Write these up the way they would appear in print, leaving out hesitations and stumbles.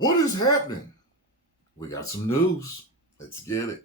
What is happening? We got some news. Let's get it.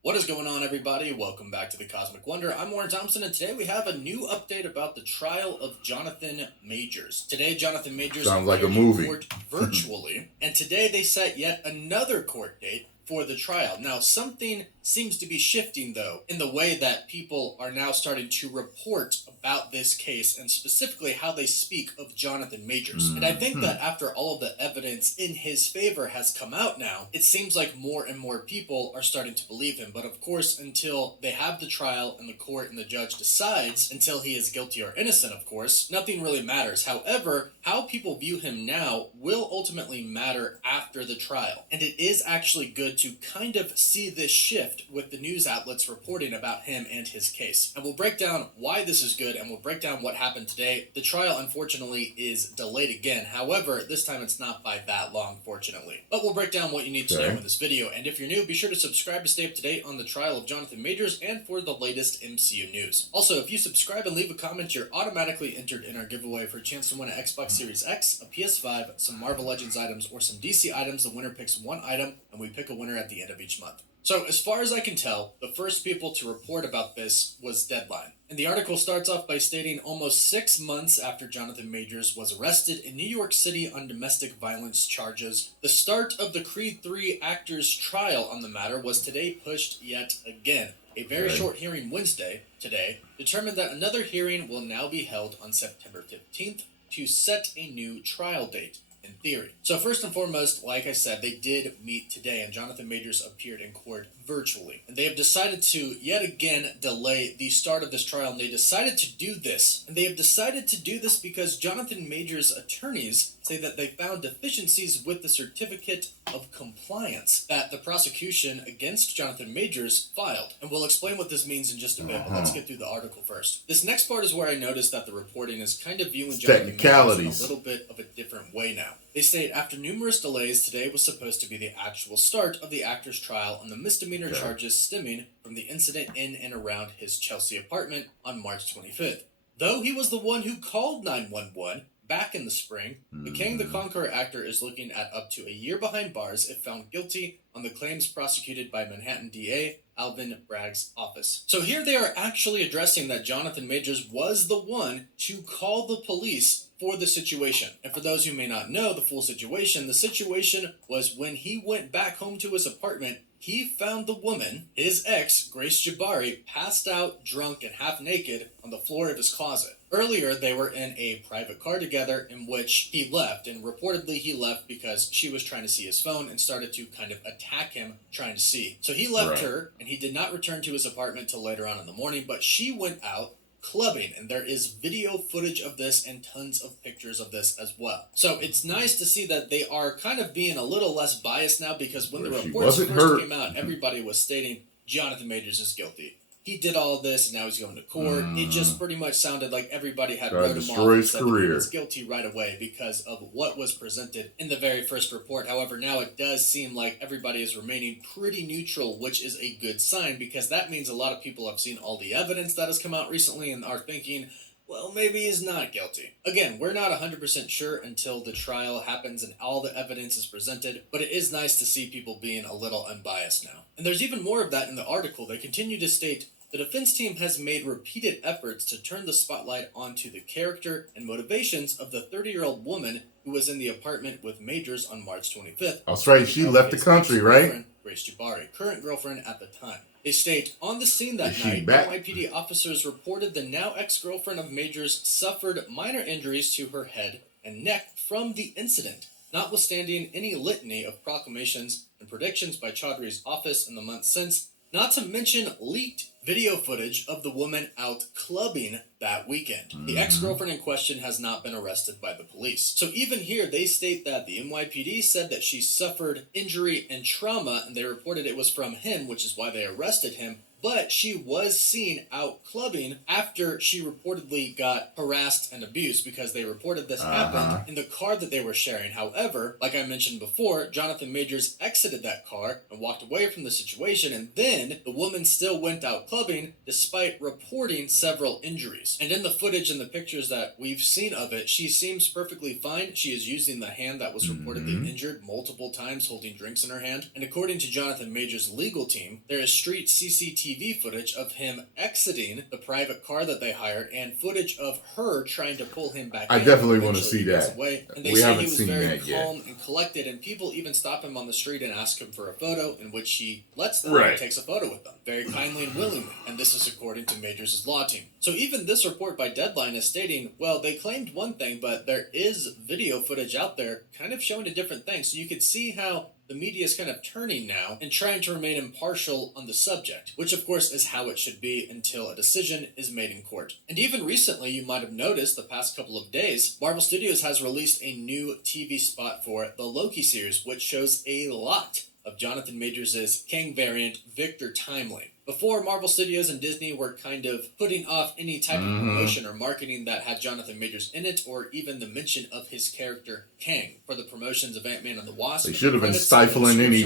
What is going on, everybody? Welcome back to the Cosmic Wonder. I'm Warren Thompson, and today we have a new update about the trial of Jonathan Majors. Today, Jonathan Majors sounds like a appeared in movie court virtually, and today they set yet another court date for the trial. Now, something seems to be shifting, though, in the way that people are now starting to report about this case, and specifically how they speak of Jonathan Majors. And I think that after all of the evidence in his favor has come out now, it seems like more and more people are starting to believe him. But of course, until they have the trial and the court and the judge decides, until he is guilty or innocent, of course, nothing really matters. However, how people view him now will ultimately matter after the trial. And it is actually good to kind of see this shift with the news outlets reporting about him and his case. And we'll break down why this is good, and we'll break down what happened today. The trial, unfortunately, is delayed again. However, this time it's not by that long, fortunately. But we'll break down what you need to know in this video. And if you're new, be sure to subscribe to stay up to date on the trial of Jonathan Majors and for the latest MCU news. Also, if you subscribe and leave a comment, you're automatically entered in our giveaway for a chance to win an Xbox Series X, a PS5, some Marvel Legends items, or some DC items. The winner picks one item, and we pick a winner at the end of each month. So, as far as I can tell, the first people to report about this was Deadline. And the article starts off by stating almost 6 months after Jonathan Majors was arrested in New York City on domestic violence charges, the start of the Creed 3 actor's trial on the matter was today pushed yet again. A very short hearing Wednesday, today, determined that another hearing will now be held on September 15th to set a new trial date. In theory. So first and foremost, like I said, they did meet today, and Jonathan Majors appeared in court virtually. And they have decided to yet again delay the start of this trial, and they decided to do this. And they have decided to do this because Jonathan Majors' attorneys say that they found deficiencies with the certificate of compliance that the prosecution against Jonathan Majors filed. And we'll explain what this means in just a bit, but let's get through the article first. This next part is where I noticed that the reporting is kind of viewing Jonathan Majors in a little bit of a different way now. They state, after numerous delays, today was supposed to be the actual start of the actor's trial on the misdemeanor charges stemming from the incident in and around his Chelsea apartment on March 25th. Though he was the one who called 911 back in the spring, the King the Conqueror actor is looking at up to a year behind bars if found guilty on the claims prosecuted by Manhattan DA Alvin Bragg's office. So here they are actually addressing that Jonathan Majors was the one to call the police for the situation. And for those who may not know the full situation, the situation was when he went back home to his apartment, he found the woman, his ex, Grace Jabari, passed out, drunk, and half naked on the floor of his closet. Earlier, they were in a private car together in which he left, and reportedly he left because she was trying to see his phone and started to kind of attack him trying to see. So he left her, and he did not return to his apartment till later on in the morning, but she went out clubbing, and there is video footage of this and tons of pictures of this as well. So it's nice to see that they are kind of being a little less biased now, because when the reports first came out, everybody was stating Jonathan Majors is guilty. He did all of this, and now he's going to court. It just pretty much sounded like everybody had wrote him off and said that he was guilty right away because of what was presented in the very first report. However, now it does seem like everybody is remaining pretty neutral, which is a good sign, because that means a lot of people have seen all the evidence that has come out recently and are thinking, well, maybe he's not guilty. Again, we're not 100% sure until the trial happens and all the evidence is presented, but it is nice to see people being a little unbiased now. And there's even more of that in the article. They continue to state, the defense team has made repeated efforts to turn the spotlight onto the character and motivations of the 30-year-old woman who was in the apartment with Majors on March 25th. That's right, she left the country, right? Grace Jabari, current girlfriend at the time. They state, on the scene that night, NYPD officers reported the now ex-girlfriend of Majors suffered minor injuries to her head and neck from the incident, notwithstanding any litany of proclamations and predictions by Chaudhry's office in the months since, not to mention leaked video footage of the woman out clubbing that weekend. The ex-girlfriend in question has not been arrested by the police. So even here, they state that the NYPD said that she suffered injury and trauma, and they reported it was from him, which is why they arrested him. but she was seen out clubbing after she reportedly got harassed and abused because they reported this happened in the car that they were sharing. However, like I mentioned before, Jonathan Majors exited that car and walked away from the situation, and then the woman still went out clubbing despite reporting several injuries. And in the footage and the pictures that we've seen of it, she seems perfectly fine. She is using the hand that was reportedly injured multiple times, holding drinks in her hand. And according to Jonathan Majors' legal team, there is street CCTV footage of him exiting the private car that they hired and footage of her trying to pull him back in. I definitely want to see that. Away. And they say he was very calm and collected, and people even stop him on the street and ask him for a photo, in which he lets them and takes a photo with them, very kindly and willingly. And this is according to Majors' law team. So even this report by Deadline is stating, well, they claimed one thing, but there is video footage out there kind of showing a different thing. So you could see how the media is kind of turning now and trying to remain impartial on the subject, which of course is how it should be until a decision is made in court. And even recently, you might have noticed the past couple of days, Marvel Studios has released a new TV spot for the Loki series, which shows a lot of Jonathan Majors' Kang variant, Victor Timely. Before, Marvel Studios and Disney were kind of putting off any type of promotion or marketing that had Jonathan Majors in it, or even the mention of his character Kang for the promotions of Ant-Man and the Wasp. They should have been stifling any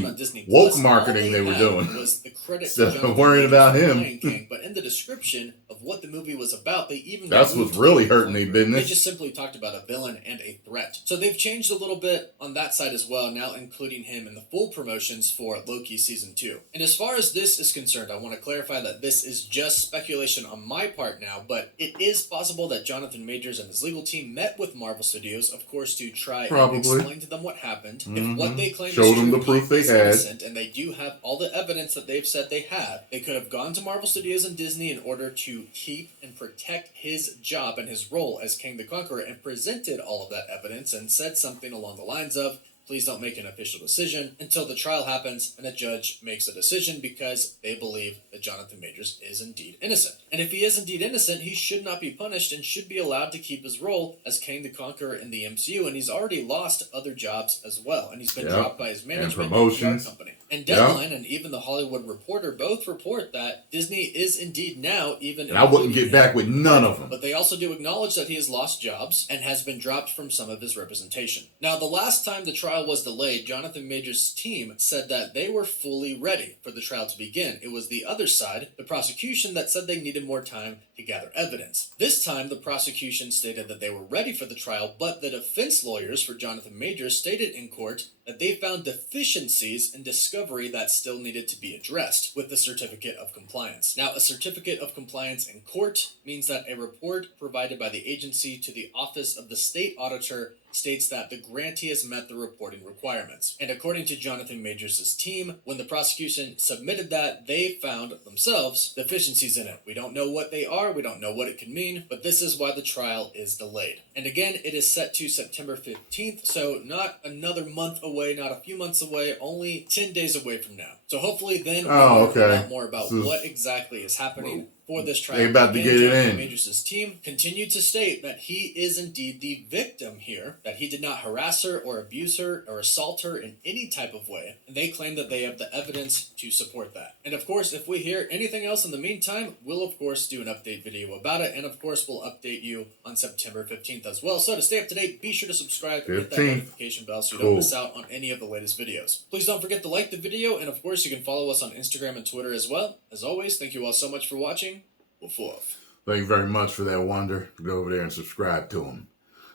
woke marketing they were doing. Was the credit so worrying about him. Kang, but in the description of what the movie was about, they even that's what's really hurting their business. They just simply talked about a villain and a threat. So they've changed a little bit on that side as well, now including him in the full promotions for Loki Season 2. And as far as this is concerned, I want to clarify that this is just speculation on my part now, but it is possible that Jonathan Majors and his legal team met with Marvel Studios, of course, to try and explain to them what happened. If what they claim showed is them true, the proof they had, innocent, and they do have all the evidence that they've said they have, they could have gone to Marvel Studios and Disney in order to keep and protect his job and his role as King the Conqueror, and presented all of that evidence and said something along the lines of, please don't make an official decision until the trial happens and a judge makes a decision, because they believe that Jonathan Majors is indeed innocent. And if he is indeed innocent, he should not be punished and should be allowed to keep his role as Kang the Conqueror in the MCU. And he's already lost other jobs as well. And he's been dropped by his management and promotions. PR company. And Deadline and even the Hollywood Reporter both report that Disney is indeed now even... And I wouldn't get back with none of them. But they also do acknowledge that he has lost jobs and has been dropped from some of his representation. Now, the last time the trial was delayed, Jonathan Majors' team said that they were fully ready for the trial to begin. It was the other side, the prosecution, that said they needed more time to gather evidence. This time, the prosecution stated that they were ready for the trial, but the defense lawyers for Jonathan Majors stated in court that they found deficiencies in discovery that still needed to be addressed with the certificate of compliance. Now, a certificate of compliance in court means that a report provided by the agency to the Office of the State Auditor states that the grantee has met the reporting requirements. And according to Jonathan Majors' team, when the prosecution submitted that, they found themselves deficiencies in it. We don't know what they are, we don't know what it could mean, but this is why the trial is delayed. And again, it is set to September 15th, so not another month away, not a few months away, only 10 days away from now. So hopefully then we'll learn a lot more about what exactly is happening for this trial. They about to get it in. Majors' team continued to state that he is indeed the victim here, that he did not harass her or abuse her or assault her in any type of way, and they claim that they have the evidence to support that. And of course, if we hear anything else in the meantime, we'll of course do an update video about it, and of course we'll update you on September 15th as well. So to stay up to date, be sure to subscribe and hit that notification bell so you don't miss out on any of the latest videos. Please don't forget to like the video, and of course you can follow us on Instagram and Twitter as well. As always, thank you all so much for watching. Woof woof. Thank you very much for that wonder. Go over there and subscribe to him.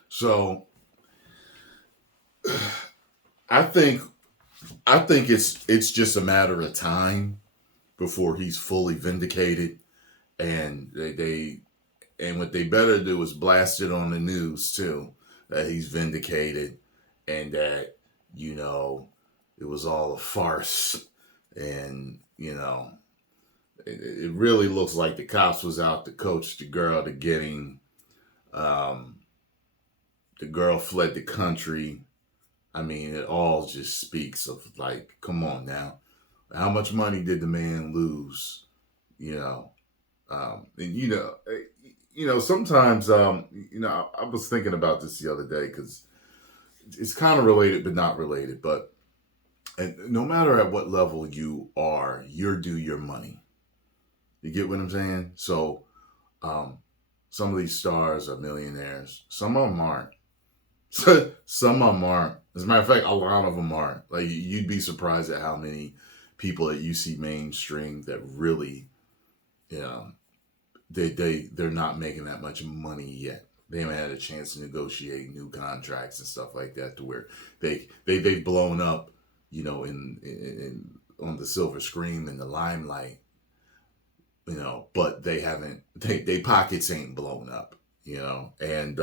So I think it's just a matter of time before he's fully vindicated, and and what they better do is blast it on the news too, that he's vindicated and that it was all a farce, and it really looks like the cops was out to coach the girl to getting. The girl fled the country. I mean, it all just speaks of like, come on now, how much money did the man lose? And sometimes I was thinking about this the other day because it's kind of related but not related. But no matter at what level you are, you're due your money. You get what I'm saying? So, some of these stars are millionaires. Some of them aren't. Some of them aren't. As a matter of fact, a lot of them aren't. Like, you'd be surprised at how many people that you see mainstream that really, you know, they're not making that much money yet. They haven't had a chance to negotiate new contracts and stuff like that to where they've blown up, in on the silver screen in the limelight, but they haven't. They pockets ain't blown up, and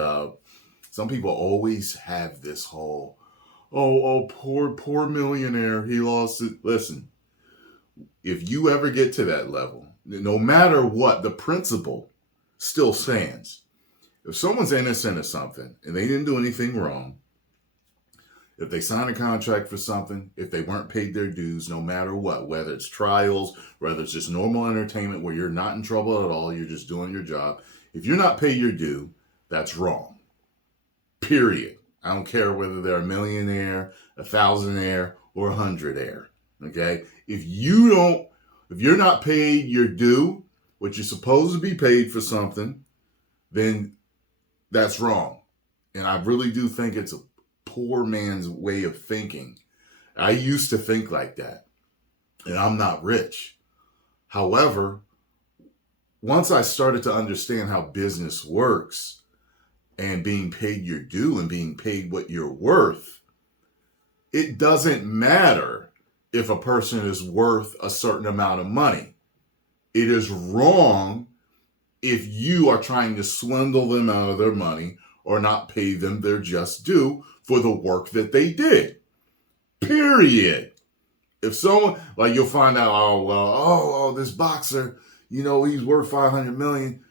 some people always have this whole, oh, poor millionaire, he lost it. Listen, if you ever get to that level, no matter what, the principle still stands. If someone's innocent of something and they didn't do anything wrong, if they sign a contract for something, if they weren't paid their dues, no matter what, whether it's trials, whether it's just normal entertainment where you're not in trouble at all, you're just doing your job. If you're not paid your due, that's wrong. Period. I don't care whether they're a millionaire, a thousandaire, or a hundredaire. Okay? If you're not paid your due, what you're supposed to be paid for something, then that's wrong. And I really do think it's a poor man's way of thinking. I used to think like that, and I'm not rich. However, once I started to understand how business works and being paid your due and being paid what you're worth, it doesn't matter if a person is worth a certain amount of money. It is wrong if you are trying to swindle them out of their money or not pay them their just due for the work that they did. Period. If someone, like, you'll find out, this boxer, he's worth 500 million,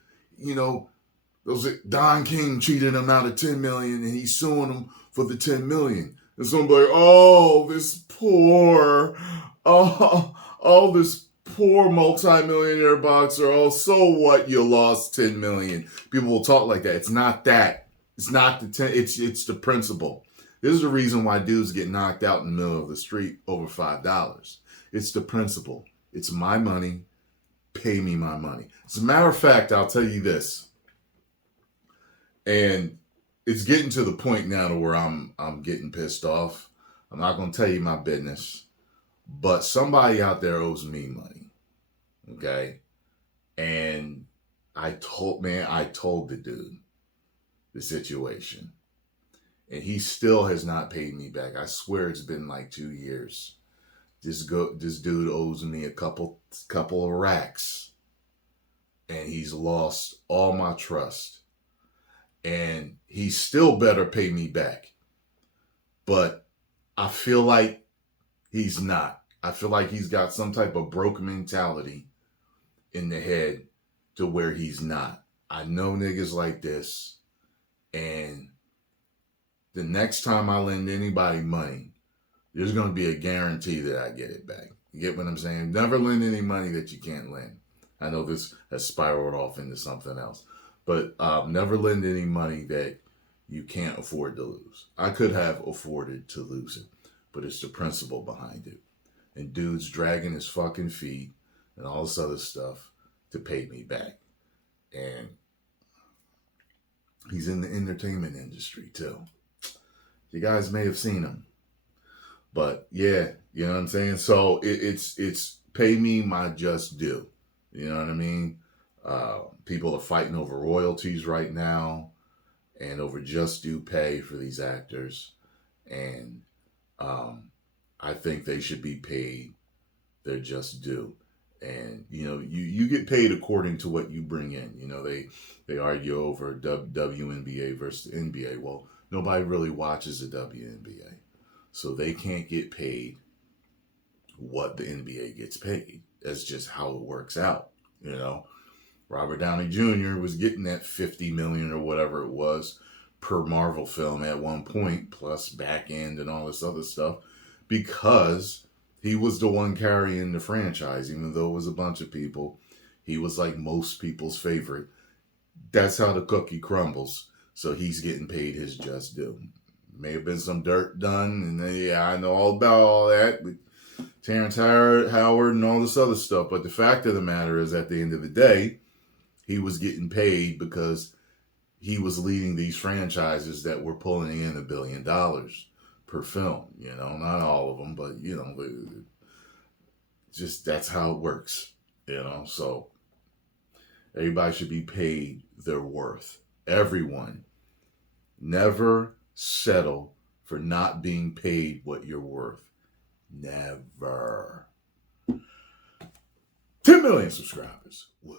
Don King cheated him out of 10 million and he's suing him for the 10 million. And somebody, this poor multimillionaire boxer. Oh, so what? You lost 10 million. People will talk like that. It's not that. It's not the 10. It's the principle. This is the reason why dudes get knocked out in the middle of the street over $5. It's the principle. It's my money. Pay me my money. As a matter of fact, I'll tell you this. And it's getting to the point now to where I'm getting pissed off. I'm not going to tell you my business, but somebody out there owes me money. Okay? And I told the dude the situation. And he still has not paid me back. I swear it's been like 2 years. This dude owes me a couple of racks. And he's lost all my trust. And he still better pay me back. But I feel like he's not. I feel like he's got some type of broke mentality in the head to where he's not. I know niggas like this. And the next time I lend anybody money, there's going to be a guarantee that I get it back. You get what I'm saying? Never lend any money that you can't lend. I know this has spiraled off into something else. But never lend any money that you can't afford to lose. I could have afforded to lose it, but it's the principle behind it. And dude's dragging his fucking feet and all this other stuff to pay me back. And he's in the entertainment industry too. You guys may have seen him. But yeah, you know what I'm saying? So it's pay me my just due. You know what I mean? People are fighting over royalties right now and over just due pay for these actors. And I think they should be paid their just due. And, you get paid according to what you bring in. They argue over WNBA versus the NBA. Well, nobody really watches the WNBA. So they can't get paid what the NBA gets paid. That's just how it works out, Robert Downey Jr. was getting that $50 million or whatever it was per Marvel film at one point, plus back end and all this other stuff, because he was the one carrying the franchise, even though it was a bunch of people. He was like most people's favorite. That's how the cookie crumbles. So he's getting paid his just due. May have been some dirt done, and I know all about all that, but Terrence Howard and all this other stuff. But the fact of the matter is, at the end of the day, he was getting paid because he was leading these franchises that were pulling in $1 billion per film. You know, not all of them, but you know, just that's how it works. You know, so everybody should be paid their worth. Everyone. Never settle for not being paid what you're worth. Never. 10 million subscribers. Whoa.